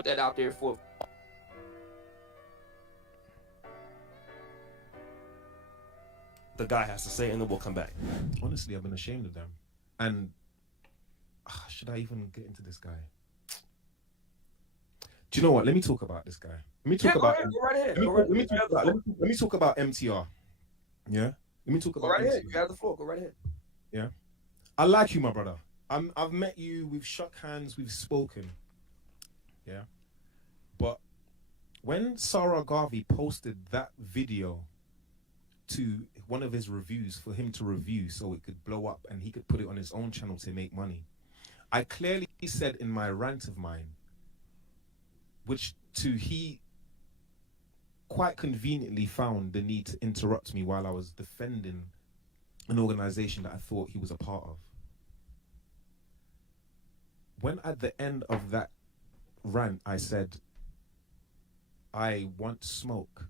put that out there for. The guy has to say, and then we'll come back. Honestly, I've been ashamed of them. And should I even get into this guy? Do you know what? Let me talk about this guy. Let me talk about. Go right ahead. Let me talk about MTR. Yeah. Let me talk about. Go right MTR. ahead. You got the floor. Go right ahead. Yeah. I like you, my brother. I've met you. We've shook hands. We've spoken. Yeah. But when Sarah Garvey posted that video to one of his reviews for him to review so it could blow up and he could put it on his own channel to make money, I clearly said in my rant of mine, which he quite conveniently found the need to interrupt me while I was defending an organization that I thought he was a part of. When at the end of that rant I said, I want smoke,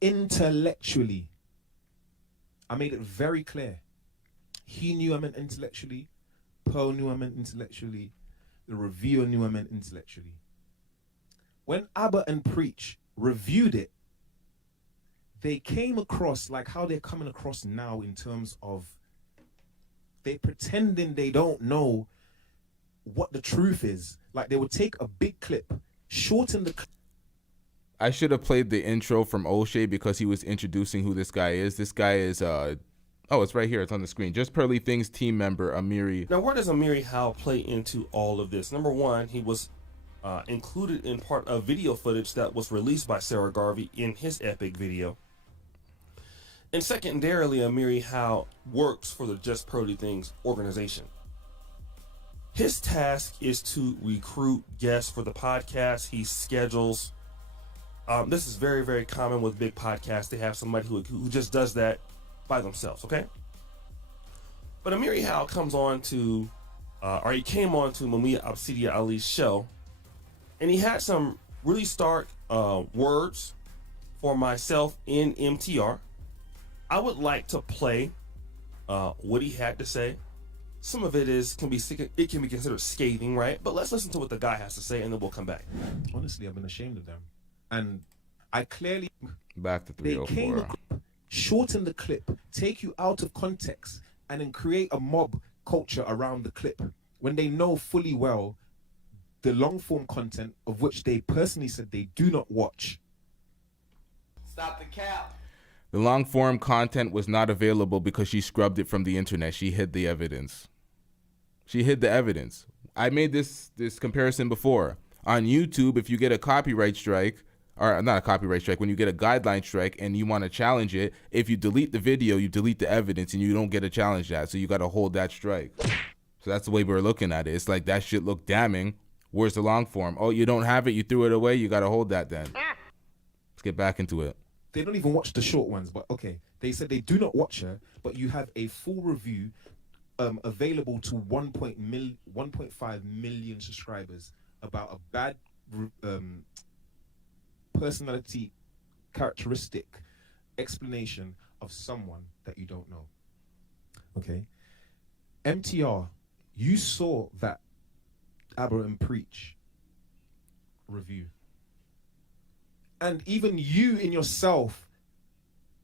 intellectually, I made it very clear. He knew I meant intellectually, Pearl knew I meant intellectually, the reviewer knew I meant intellectually. When Abba and Preach reviewed it, they came across like how they're coming across now in terms of they pretending they don't know what the truth is. Like they would take a big clip, shorten the clip. I should have played the intro from Oshay because he was introducing who this guy is. This guy is, oh, it's right here. It's on the screen. Just Pearly Things team member, Amiri. Now, where does Amiri Howe play into all of this? Number one, he was included in part of video footage that was released by Sarah Garvey in his epic video. And secondarily, Amiri Howe works for the Just Pearly Things organization. His task is to recruit guests for the podcast. He schedules. This is very, very common with big podcasts. They have somebody who just does that by themselves, okay? But Amiri Howe comes on to, or he came on to Mumia Absidia Ali's show, and he had some really stark words for myself in MTR. I would like to play what he had to say. Some of it can be considered scathing, right? But let's listen to what the guy has to say, and then we'll come back. Honestly, I've been ashamed of them. And I clearly... Back to They 304. shorten the clip, take you out of context, and then create a mob culture around the clip when they know fully well the long-form content of which they personally said they do not watch. Stop the cap. The long form content was not available because she scrubbed it from the internet. She hid the evidence. She hid the evidence. I made this comparison before. On YouTube, if you get a copyright strike, or not a copyright strike, when you get a guideline strike and you want to challenge it, if you delete the video, you delete the evidence and you don't get to challenge that. So you got to hold that strike. So that's the way we're looking at it. It's like that shit looked damning. Where's the long form? Oh, you don't have it. You threw it away. You got to hold that then. Let's get back into it. They don't even watch the short ones, but okay. They said they do not watch her, but you have a full review available to 1.5 million subscribers about a bad personality characteristic explanation of someone that you don't know. Okay. MTR, you saw that Abba and Preach review. And even you in yourself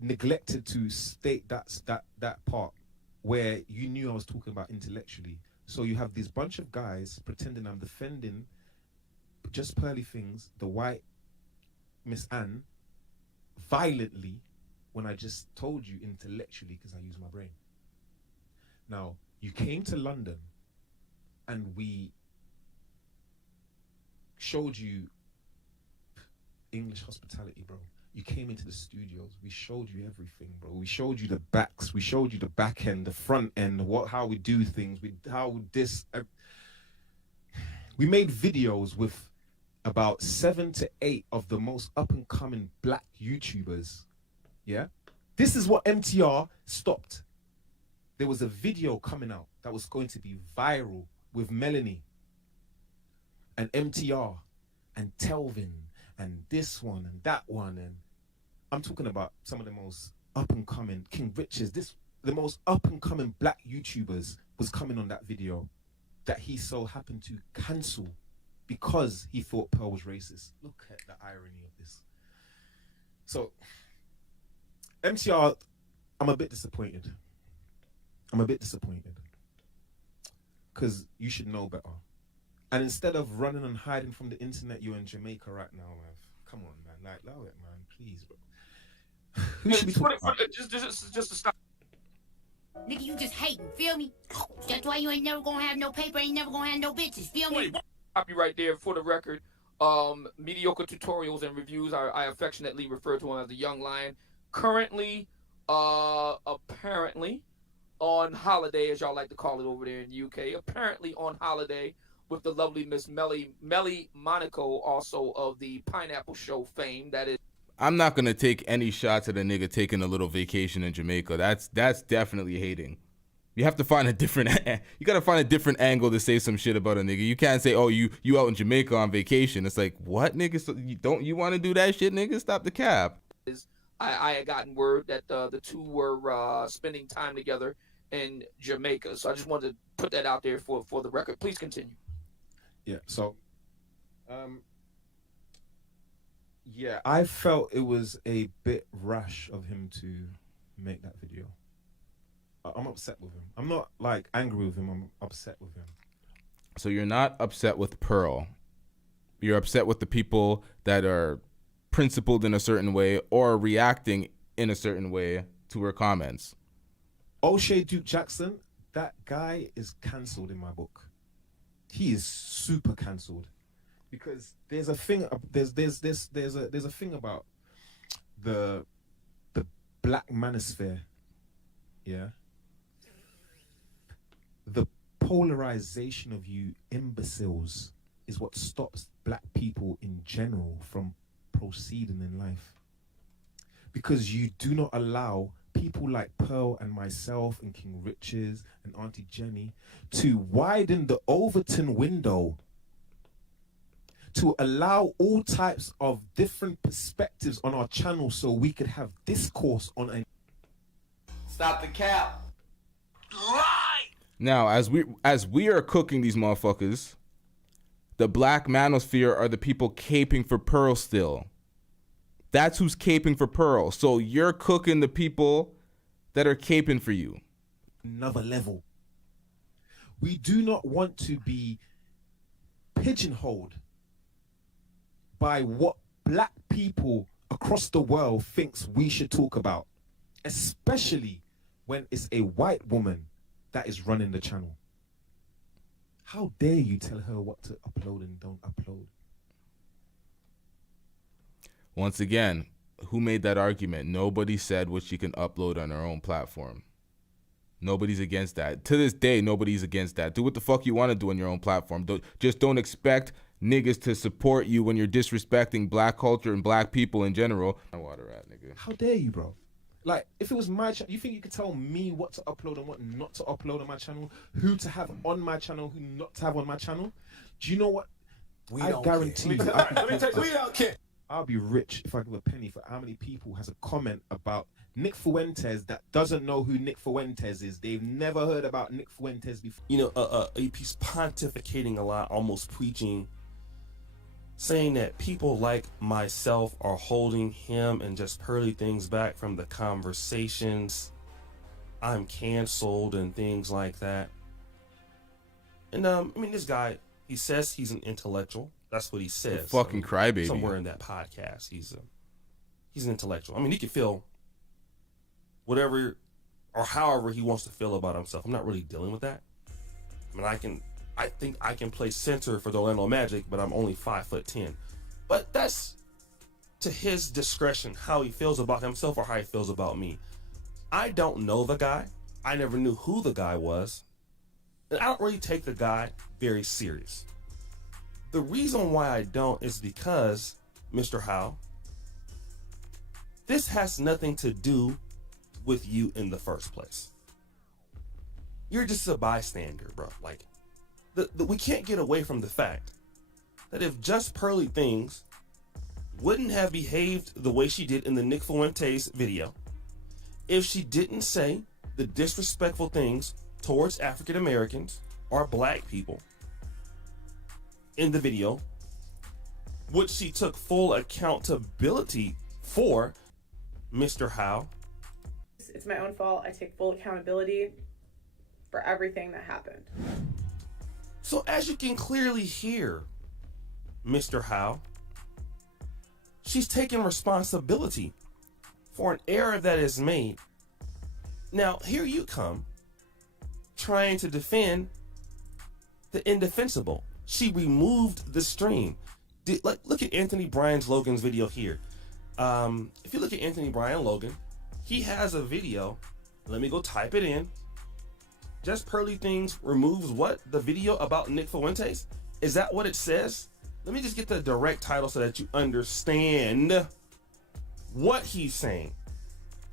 neglected to state that part where you knew I was talking about intellectually. So you have this bunch of guys pretending I'm defending Just Pearly Things, the white Miss Anne, violently when I just told you intellectually because I use my brain. Now, you came to London and we showed you English hospitality, bro. You came into the studios. We showed you everything, bro. We showed you the backs. We showed you the back end, the front end, how we do things. We made videos with about 7 to 8 of the most up-and-coming black YouTubers. Yeah? This is what MTR stopped. There was a video coming out that was going to be viral with Melanie and MTR and Telvin and this one and that one, and I'm talking about some of the most up-and-coming, King Richards, the most up-and-coming black YouTubers was coming on that video that he so happened to cancel because he thought Pearl was racist. Look at the irony of this. So, MTR, I'm a bit disappointed. Because you should know better. And instead of running and hiding from the internet, you're in Jamaica right now, man. Come on, man. Like, allow it, man. Please, bro. Who should be talking about? Just to stop. Nigga, you just hating, feel me? That's why you ain't never gonna have no paper, ain't never gonna have no bitches, feel me? Stop you right there for the record. Mediocre tutorials and reviews, I affectionately refer to him as the Young Lion. Currently, apparently, on holiday, as y'all like to call it over there in the UK, apparently on holiday with the lovely Miss Melly Monaco, also of the Pineapple Show fame. That is. I'm not gonna take any shots at a nigga taking a little vacation in Jamaica. That's definitely hating. You have to find a different. You gotta find a different angle to say some shit about a nigga. You can't say, "Oh, you out in Jamaica on vacation." It's like, what, nigga? So don't you want to do that shit, nigga? Stop the cap. I had gotten word that the two were spending time together in Jamaica, so I just wanted to put that out there for the record. Please continue. Yeah. So, yeah, I felt it was a bit rash of him to make that video. I'm upset with him. I'm not like angry with him. I'm upset with him. So you're not upset with Pearl. You're upset with the people that are principled in a certain way or reacting in a certain way to her comments. Oshay Duke Jackson, that guy is cancelled in my book. He is super cancelled because there's a thing. There's a thing about the black manosphere. Yeah. The polarization of you imbeciles is what stops black people in general from proceeding in life. Because you do not allow people like Pearl and myself and King Riches and Auntie Jenny to widen the Overton window to allow all types of different perspectives on our channel so we could have discourse on a... Stop the cap. Now, as we are cooking these motherfuckers, the black manosphere are the people caping for Pearl still. That's who's caping for Pearl. So you're cooking the people that are caping for you. Another level. We do not want to be pigeonholed by what black people across the world thinks we should talk about, especially when it's a white woman that is running the channel. How dare you tell her what to upload and don't upload? Once again, who made that argument? Nobody said what she can upload on her own platform. Nobody's against that. To this day, nobody's against that. Do what the fuck you want to do on your own platform. Don't expect niggas to support you when you're disrespecting black culture and black people in general. Water at, nigga. How dare you, bro? Like, if it was my channel, you think you could tell me what to upload and what not to upload on my channel? Who to have on my channel, who not to have on my channel? Do you know what? I guarantee you. Let me tell you, we don't care. I'll be rich if I give a penny for how many people has a comment about Nick Fuentes that doesn't know who Nick Fuentes is. They've never heard about Nick Fuentes before. You know, AP's pontificating a lot, almost preaching, saying that people like myself are holding him and just Pearly things back from the conversations. I'm canceled and things like that. And I mean, this guy, he says he's an intellectual. That's what he says. Fucking crybaby. Somewhere in that podcast, he's an intellectual. I mean, he can feel whatever or however he wants to feel about himself. I'm not really dealing with that. I mean, I think I can play center for the Orlando Magic, but I'm only 5'10". But that's to his discretion how he feels about himself or how he feels about me. I don't know the guy. I never knew who the guy was. And I don't really take the guy very serious. The reason why I don't is because, Mr. Howe, this has nothing to do with you in the first place. You're just a bystander, bro. Like, we can't get away from the fact that if Just Pearly Things wouldn't have behaved the way she did in the Nick Fuentes video, if she didn't say the disrespectful things towards African Americans or black people, in the video, which she took full accountability for, Mr. Howe. It's my own fault. I take full accountability for everything that happened. So as you can clearly hear, Mr. Howe, she's taking responsibility for an error that is made. Now, here you come, trying to defend the indefensible. She removed the stream. Look at Anthony Bryan Logan's video here. If you look at Anthony Bryan Logan, he has a video. Let me go type it in. Just Pearly Things removes what? The video about Nick Fuentes? Is that what it says? Let me just get the direct title so that you understand what he's saying.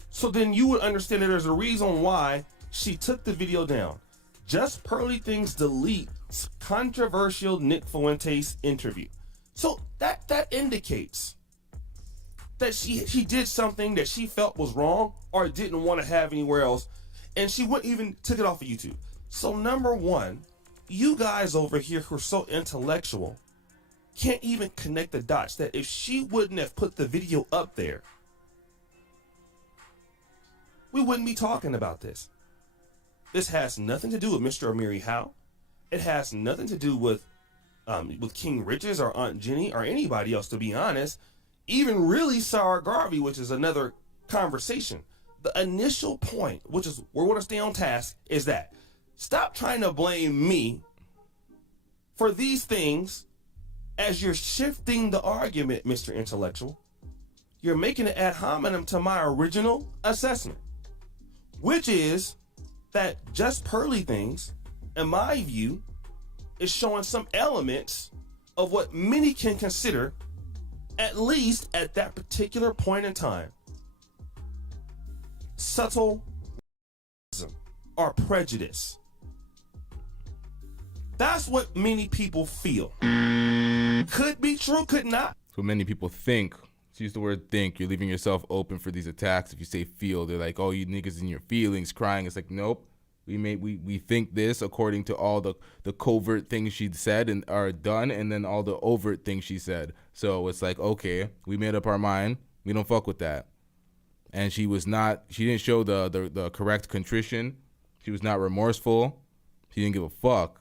So then you would understand that there's a reason why she took the video down. Just Pearly Things deletes controversial Nick Fuentes interview. So that indicates that she did something that she felt was wrong or didn't want to have anywhere else, and she wouldn't even took it off of YouTube. So number one, you guys over here who are so intellectual can't even connect the dots that if she wouldn't have put the video up there, we wouldn't be talking about this. This has nothing to do with Mr. Amiri Howe. It has nothing to do with King Riches or Aunt Jenny or anybody else, to be honest. Even really Sarah Garvey, which is another conversation. The initial point, which is where we want to stay on task, is that stop trying to blame me for these things as you're shifting the argument, Mr. Intellectual. You're making it ad hominem to my original assessment, which is that Just Pearly Things, in my view, is showing some elements of what many can consider, at least at that particular point in time, subtle racism or prejudice. That's what many people feel. Could be true, could not. So many people think. Let's use the word think. You're leaving yourself open for these attacks. If you say feel, they're like, oh, you niggas in your feelings, crying. It's like, nope. We think this according to all the covert things she said and are done, and then all the overt things she said. So it's like, okay, we made up our mind. We don't fuck with that. And she didn't show the correct contrition. She was not remorseful. She didn't give a fuck.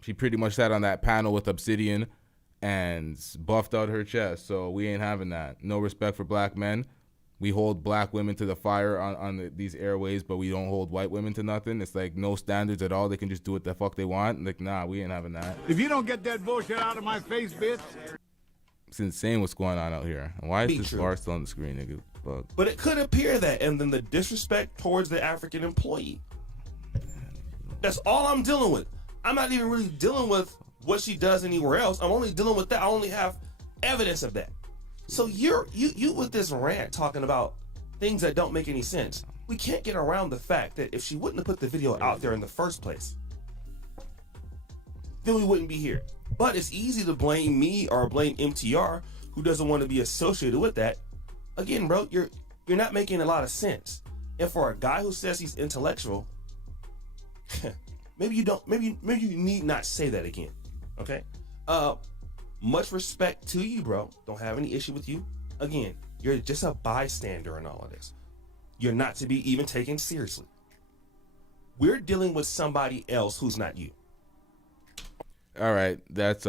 She pretty much sat on that panel with Obsidian and buffed out her chest. So we ain't having that. No respect for black men. We hold black women to the fire on these airways, but we don't hold white women to nothing. It's like no standards at all. They can just do what the fuck they want. Like, nah, we ain't having that. If you don't get that bullshit out of my face, bitch. It's insane what's going on out here. And why is this bar still on the screen, nigga? Fuck. But it could appear that, and then the disrespect towards the African employee. That's all I'm dealing with. I'm not even really dealing with what she does anywhere else. I'm only dealing with that. I only have evidence of that. So you with this rant talking about things that don't make any sense. We can't get around the fact that if she wouldn't have put the video out there in the first place, then we wouldn't be here. But it's easy to blame me or blame MTR, who doesn't want to be associated with that. Again, bro, you're not making a lot of sense. And for a guy who says he's intellectual, maybe you need not say that again. Okay? Much respect to you, bro. Don't have any issue with you. Again, you're just a bystander in all of this. You're not to be even taken seriously. We're dealing with somebody else who's not you. All right, that's